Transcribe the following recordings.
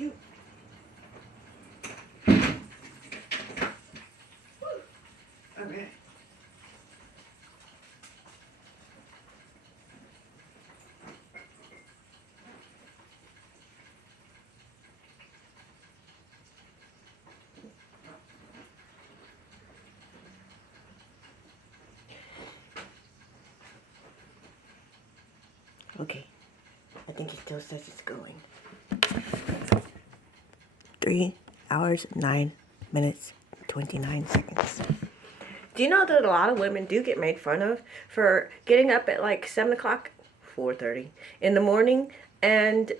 you. Okay. Okay. I think it still says it's going. 3 hours, 9 minutes, 29 seconds. Do you know that a lot of women do get made fun of for getting up at like 7 o'clock, 4:30 in the morning, and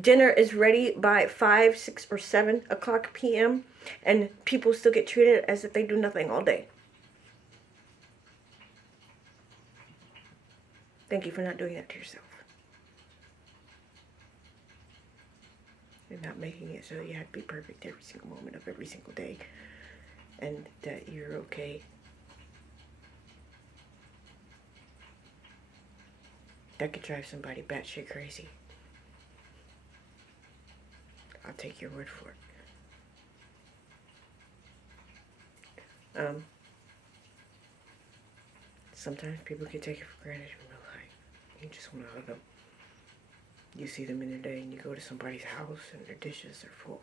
dinner is ready by 5, 6, or 7 o'clock p.m., and people still get treated as if they do nothing all day? Thank you for not doing that to yourself. And not making it so you have to be perfect every single moment of every single day, and that you're okay. That could drive somebody batshit crazy. I'll take your word for it. Sometimes people can take it for granted in real life. You just want to hug them. You see them in the day and you go to somebody's house and their dishes are full.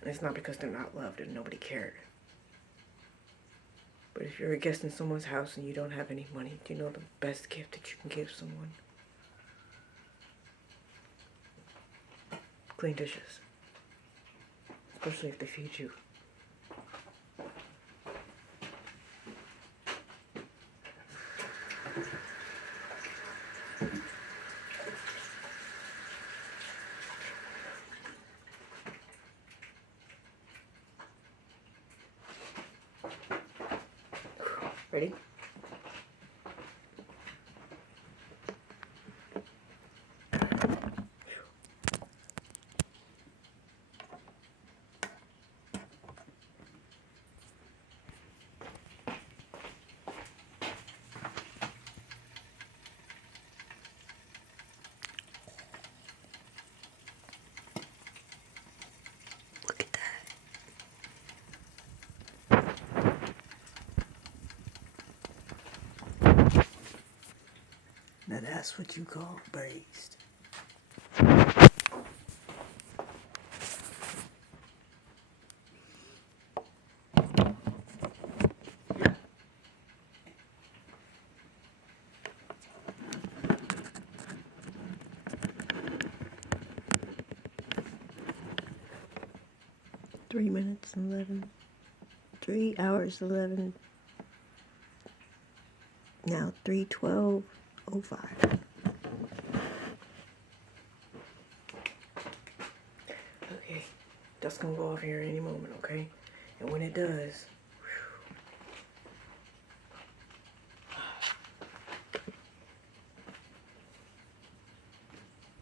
And it's not because they're not loved and nobody cared. But if you're a guest in someone's house and you don't have any money, do you know the best gift that you can give someone? Clean dishes. Especially if they feed you. Ready? Look at that. Now that's what you call braised. 3 minutes and 11. 3 hours 11. Now 3:12:05. Okay, that's gonna go off here any moment, okay? And when it does,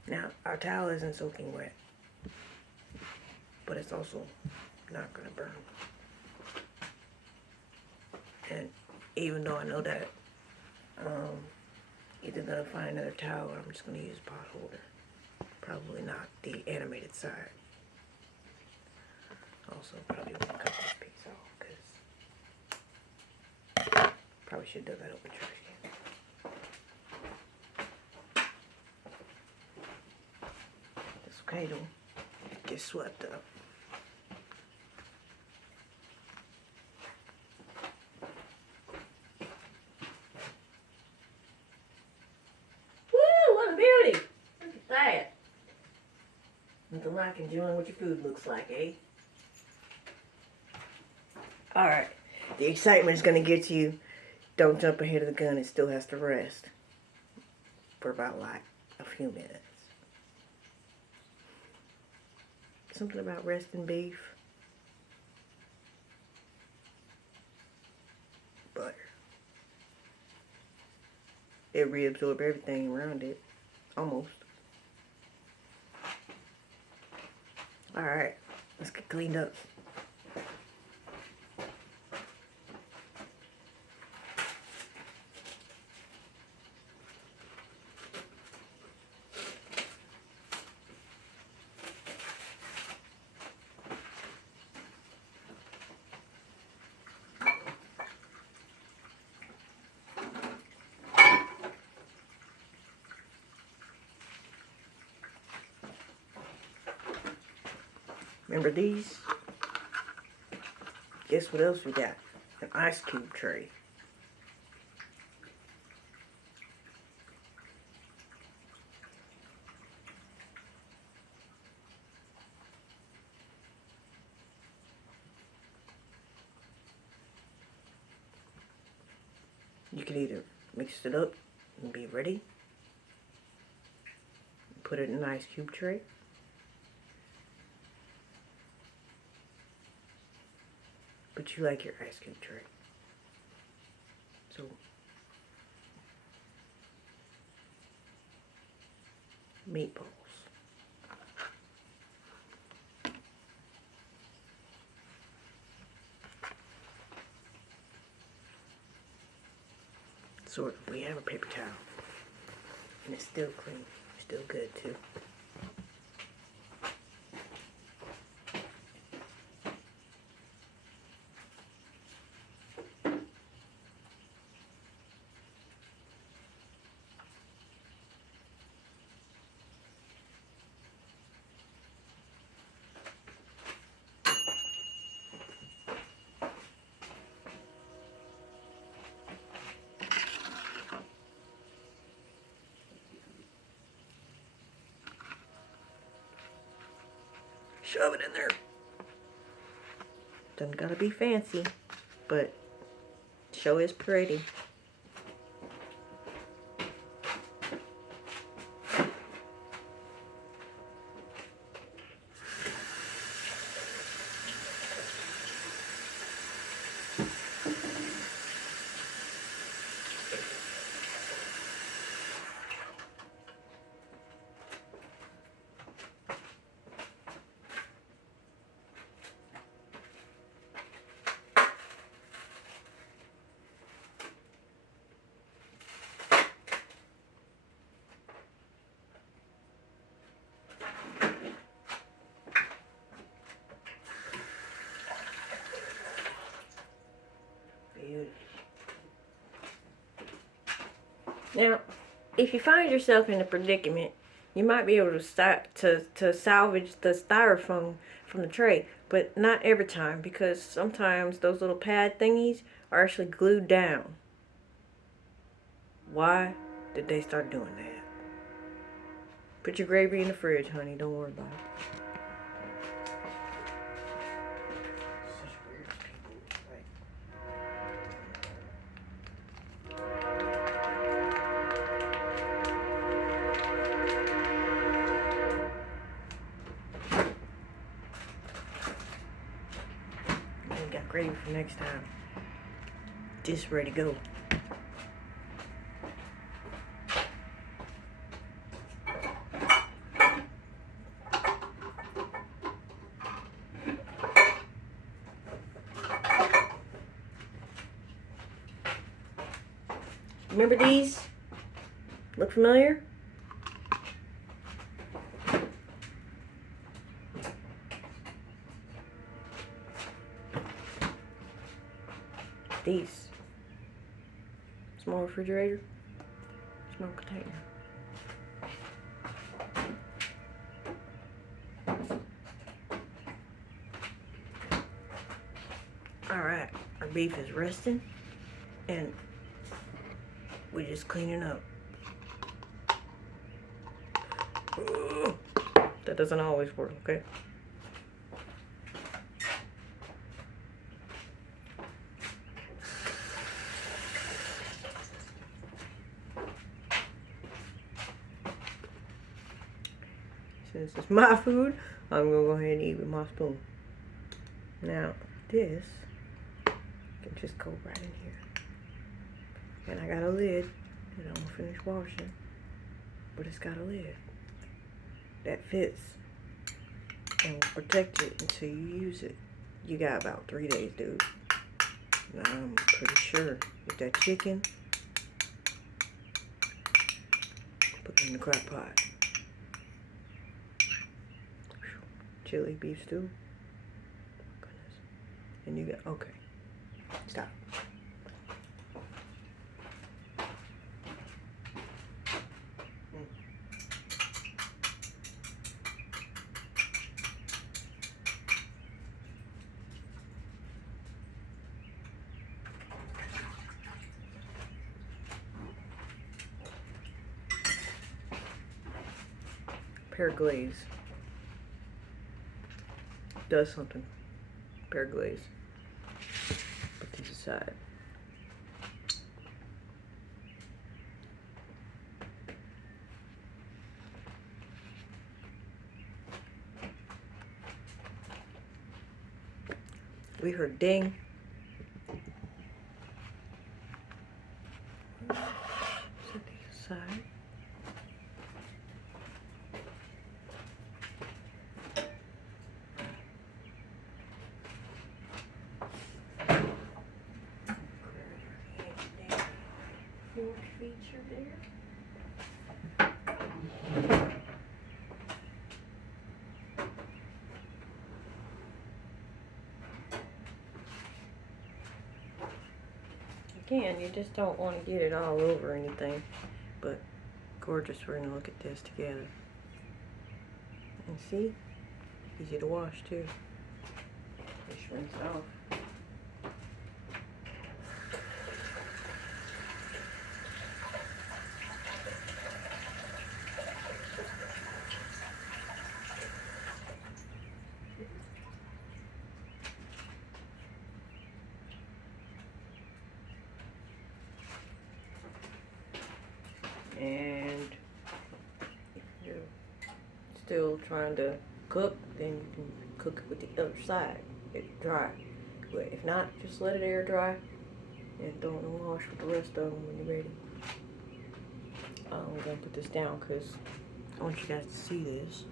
now our towel isn't soaking wet, but it's also not gonna burn. And even though I know that either gonna find another towel or I'm just gonna use a pot holder. Probably not the animated side. Also, probably won't cut this piece off because probably should have done that open trash can. It's okay though. Get swept up. Woo! What a beauty! Look at that. Nothing like enjoying what your food looks like, eh? Alright, the excitement is going to get you. Don't jump ahead of the gun. It still has to rest for about like a few minutes. Something about resting beef. Butter. It reabsorbs everything around it. Almost. Alright, let's get cleaned up. Remember these? Guess what else we got? An ice cube tray. You can either mix it up and be ready, put it in an ice cube tray, but you like your ice cube tray. So meatballs. Sort of. We have a paper towel. And it's still clean. Still good too. Shove it in there. Doesn't gotta be fancy, but show is pretty. Now, if you find yourself in a predicament, you might be able to salvage the styrofoam from the tray, but not every time, because sometimes those little pad thingies are actually glued down. Why did they start doing that? Put your gravy in the fridge, honey. Don't worry about it. Got gravy for next time. Just ready to go. Remember these? Look familiar? These. Small refrigerator, small container. Alright, our beef is resting and we're just cleaning up. That doesn't always work, okay? Since it's my food, I'm gonna go ahead and eat with my spoon. Now, this can just go right in here. And I got a lid that I'm gonna finish washing, but it's got a lid that fits and will protect it until you use it. You got about 3 days, dude. Now, I'm pretty sure with that chicken, put it in the crock pot. Chili beef stew. Goodness. And you got, okay. Stop. pear glaze. Does something. Pear glaze. Put these aside. We heard ding. Set these aside. Feature there. Again, you just don't want to get it all over anything, but gorgeous. We're going to look at this together. And see? Easy to wash too. Just rinse it off. And if you're still trying to cook, then you can cook it with the other side. It's dry. But if not, just let it air dry and throw it in the wash with the rest of them when you're ready. I'm going to put this down because I want you guys to see this.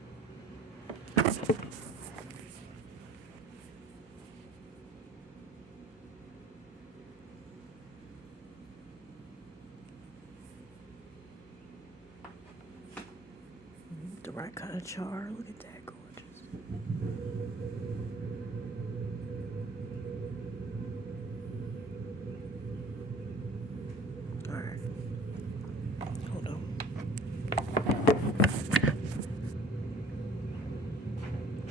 The right kind of char. Look at that, gorgeous. All right, hold on.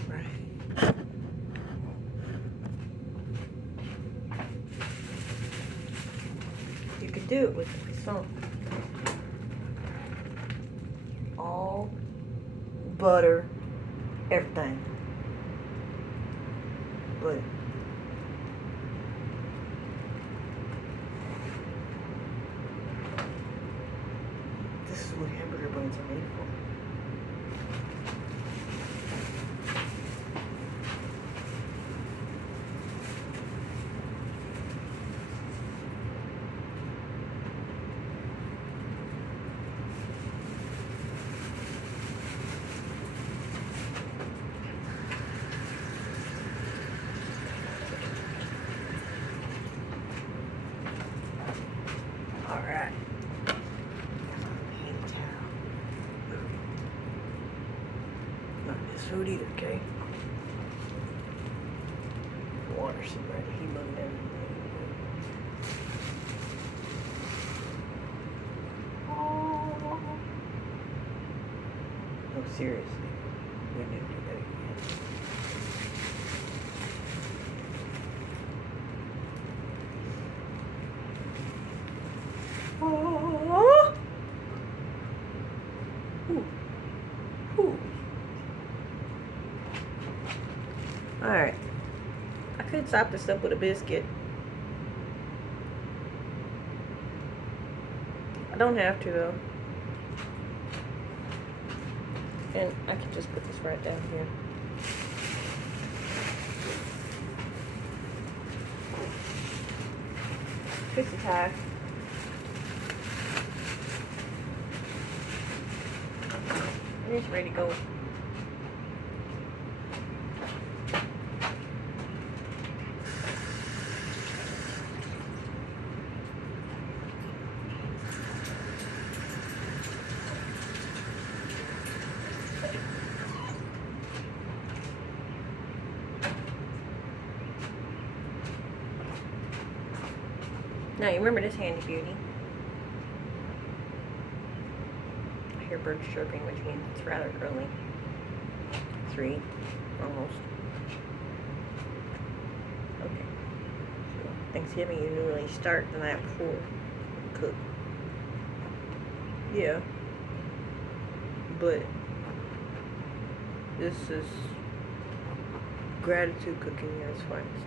Right. You could do it with some all butter, everything. But this is what hamburger buns are made for. Alright. Hand towel. Not this food either, okay? Water sitting right here, heat on there. No, seriously. We need to do that again. Oh. Ooh. Ooh. Alright. I could top this up with a biscuit. I don't have to though. And I can just put this right down here. Fix the tie. And it's ready to go. Now you remember this handy beauty. I hear birds chirping, which means it's rather early. 3, almost. Okay. So Thanksgiving usually start the night before you cook. Yeah. But This is gratitude cooking at its finest.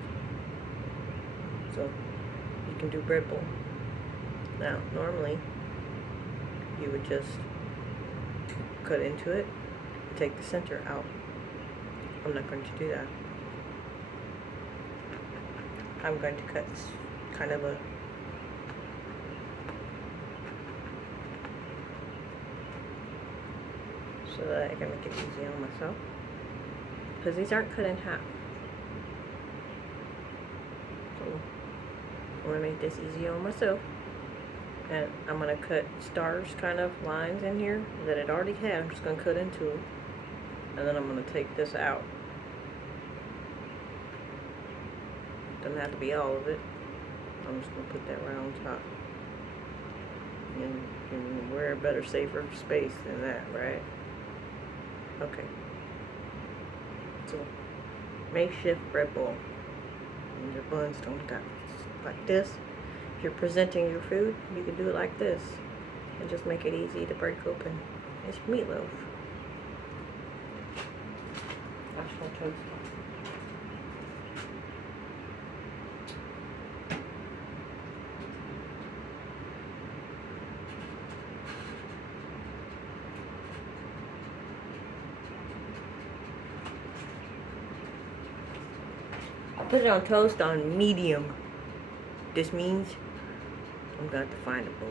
So you can do bread bowl. Now, normally you would just cut into it and take the center out. I'm not going to do that. I'm going to cut kind of a so that I can make it easy on myself, because these aren't cut in half. So I'm going to make this easy on myself, and I'm going to cut stars, kind of lines in here that it already had. I'm just going to cut into them, and then I'm going to take this out. Doesn't have to be all of it. I'm just going to put that right on top. And where a better, safer space than that, right? Okay. So, makeshift bread bowl. And your buns don't die. Like this. If you're presenting your food, you can do it like this. And just make it easy to break open. It's meatloaf. Wash my toast. Put it on toast on medium. This means I'm going to have to find a bowl.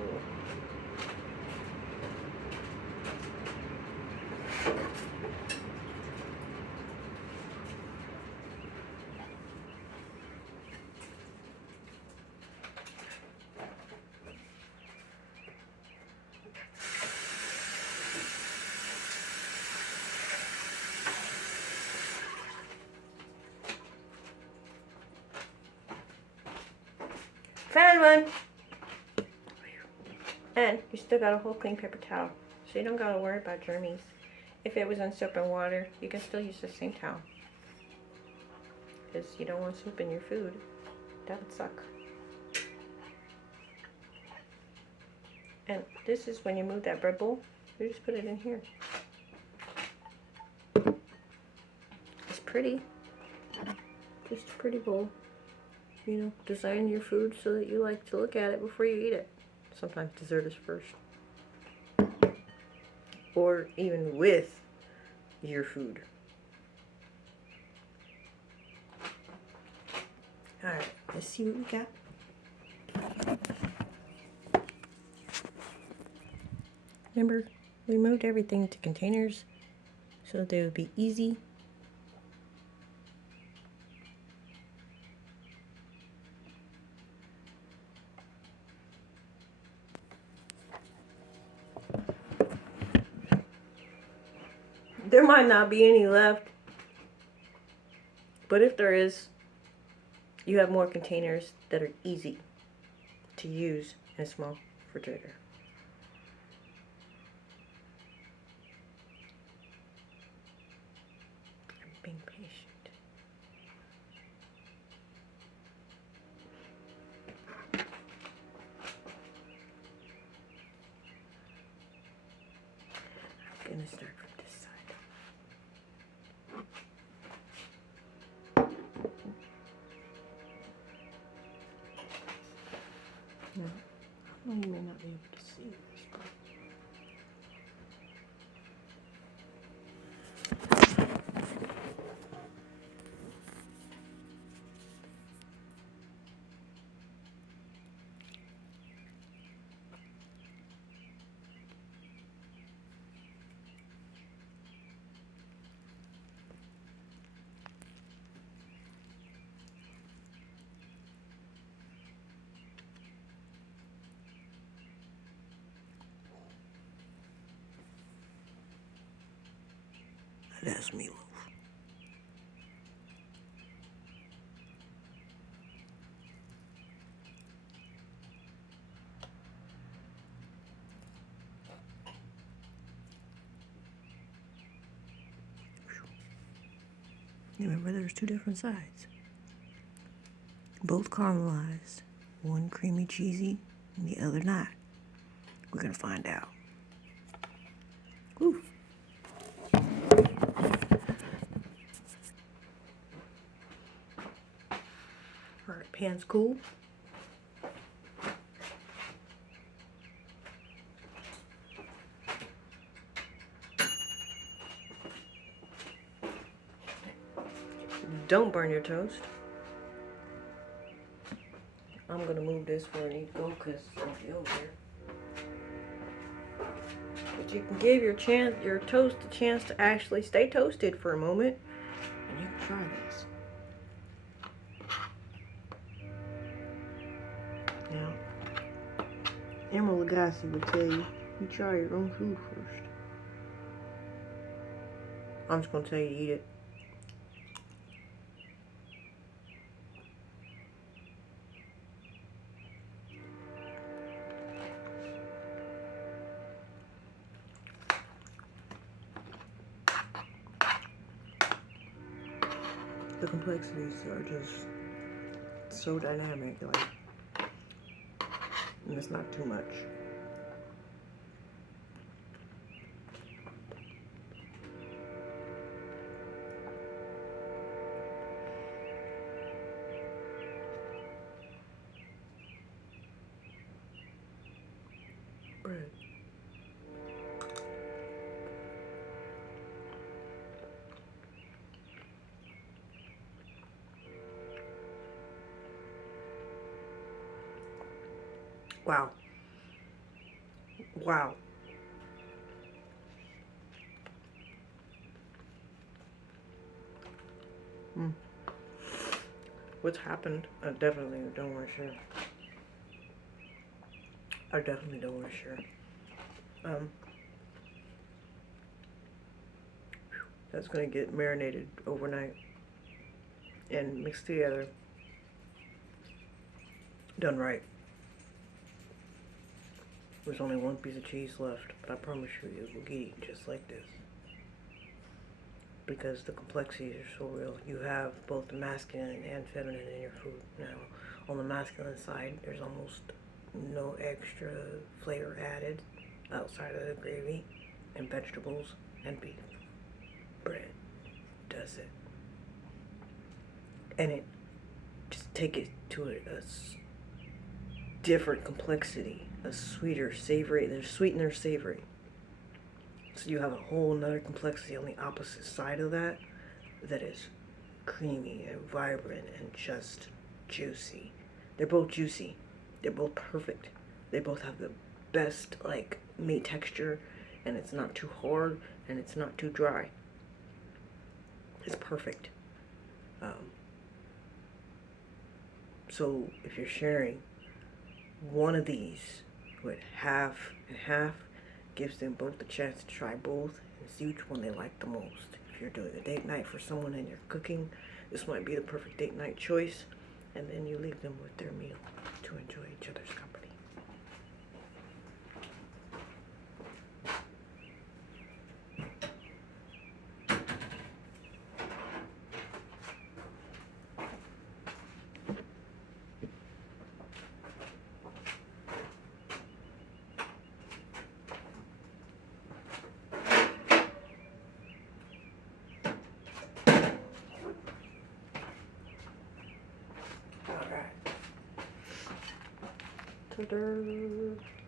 Found one! And you still got a whole clean paper towel, so you don't gotta worry about germies. If it was in soap and water, you can still use the same towel, because you don't want soap in your food. That would suck. And this is when you move that bread bowl, you just put it in here. It's pretty. Just a pretty bowl. You know, design your food so that you like to look at it before you eat it. Sometimes dessert is first. Or even with your food. Alright, let's see what we got. Remember, we moved everything to containers so that they would be easy. There might not be any left, but if there is, you have more containers that are easy to use in a small refrigerator. I'm being patient. I'm gonna start from this side. No, you may not be able to see this, but that's meatloaf. Remember, there's two different sides. Both caramelized. One creamy cheesy and the other not. We're gonna find out. Woo. Pan's cool. Don't burn your toast. I'm gonna move this where it needs to go because it's gonna be over here. But you can give your toast a chance to actually stay toasted for a moment, and you can try this. Now, Emerald Lagasse would tell you, you try your own food first. I'm just gonna tell you to eat it. The complexities are just so dynamic, like, and it's not too much. Bread. Wow. Wow. What's happened? I definitely don't want to share. I definitely don't want to share. That's gonna get marinated overnight and mixed together. Done right. There's only one piece of cheese left, but I promise you it will get eaten just like this. Because the complexities are so real. You have both the masculine and feminine in your food. Now, on the masculine side, there's almost no extra flavor added outside of the gravy and vegetables and beef. Bread does it. And it just take it to a different complexity, a sweeter, savory. There's sweet and there's savory. So you have a whole nother complexity on the opposite side of that is creamy and vibrant and just juicy. They're both juicy. They're both perfect. They both have the best, like, meat texture, and it's not too hard and it's not too dry. It's perfect. So if you're sharing one of these with half and half, gives them both the chance to try both and see which one they like the most. If you're doing a date night for someone and you're cooking, this might be the perfect date night choice. And then you leave them with their meal to enjoy each other's company.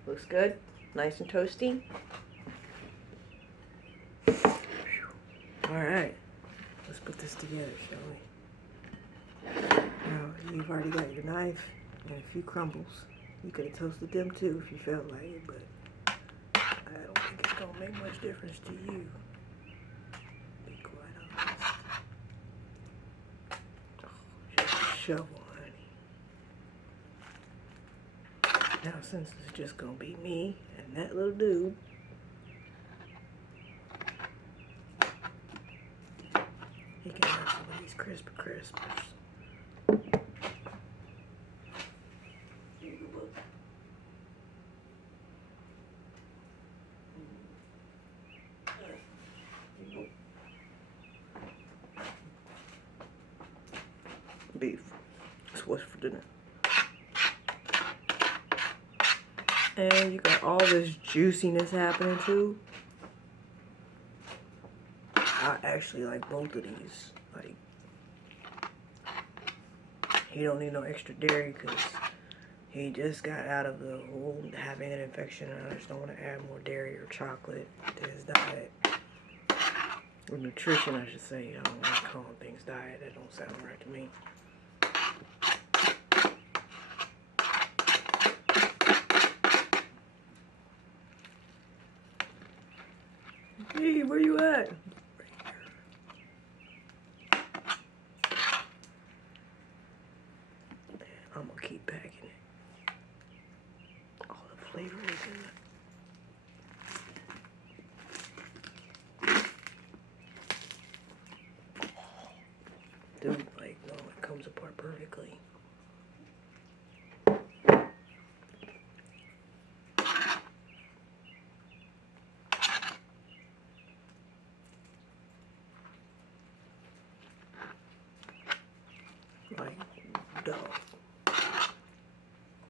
Looks good, nice and toasty. Alright, let's put this together, shall we? Now, you've already got your knife and a few crumbles. You could have toasted them too if you felt like it, but I don't think it's going to make much difference to you. Be quite honest. Oh, just shovel. Now, since it's just gonna be me and that little dude, he can have some of these crispers. Beef. That's what's for dinner. And you got all this juiciness happening too. I actually like both of these. Like, He don't need no extra dairy because he just got out of the womb having an infection, and I just don't want to add more dairy or chocolate to his diet. Or nutrition, I should say. I don't like calling things diet. That don't sound right to me. Hey, where you at? I'm gonna keep packing it. All the flavor is in it. Dude, like, no, it comes apart perfectly.